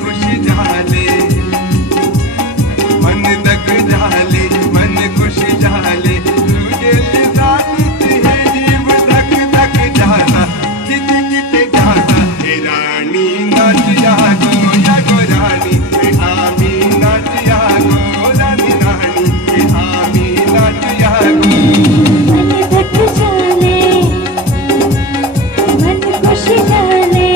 खुशी झाले, मन दग झाले, मन खुशी झाले, तू गेली साथीत हे जीव धक धक झाला, किती किती झाला, हे राणी नाचया गो राणी, हे आम्ही नाचया गो राणी राणी, हे आम्ही नाचया गो। मन दग झाले, मन खुशी झाले,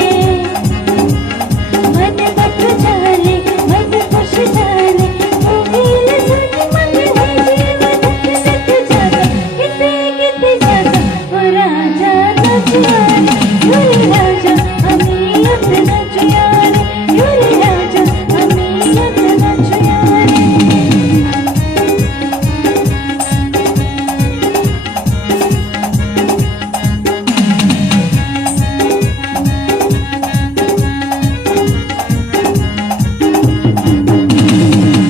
मन दग झाले, मन खुशी झाले, तू गेली साथीत हे जीव धक धक झाला, किती किती झाला, ओ राजा नाचया रे, ओ राजा आम्ही आता नाचूया रे, ओ राजा आम्ही आता नाचूया रे।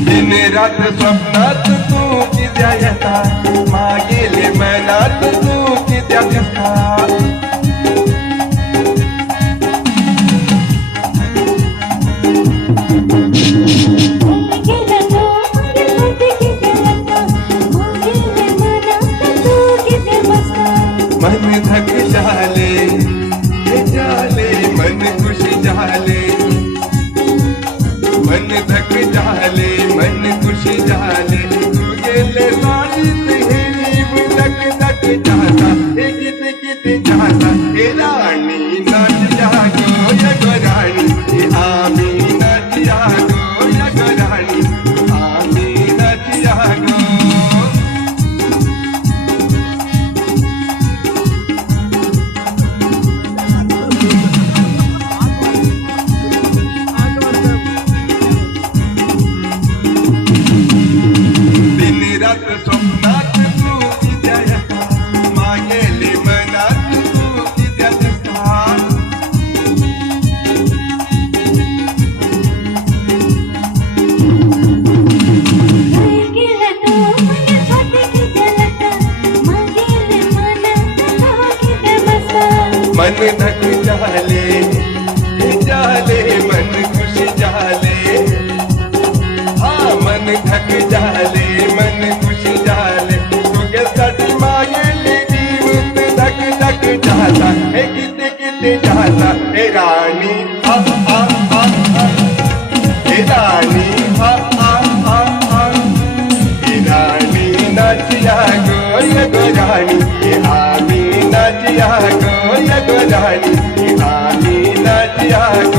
दिन रात स्वप्नात तू कित्या येता, मागेले मनात तू कित्या दिसता, गेला तो मागे किती गेला, मागेले मनात तू किती बसला, मन धक झाले, हे झाले, मन खुशी झाले, मन धक झाले, मन खुशी झाले, तू गेले साथीत हे जीव धक धक झाला, हे किती किती झाला, हे राणी नाचया गो राणी, हे आम्ही नाचया गो राणी, आम्ही नाचया गो। दिन रात स्वप्नात तू कित्या येता, मागेले मनात तू कित्या दिसता, गेला तो मागे किती गेला, मागेले मनात तू किती बसला, मन धक झाले, हे झाले, मन खुशी झाले, हा मन धक झाले, मन खुशी झाले, तुझ्यासाठी मागेले जीव धक धक झाला, हे किती किती झाला, हे राणी हा हा हा हा, हे राणी हा हा हा हा, हे राणी नाचया गो राणी, हे आम्ही नाचया गो राणी, हे आम्ही नाचया गो।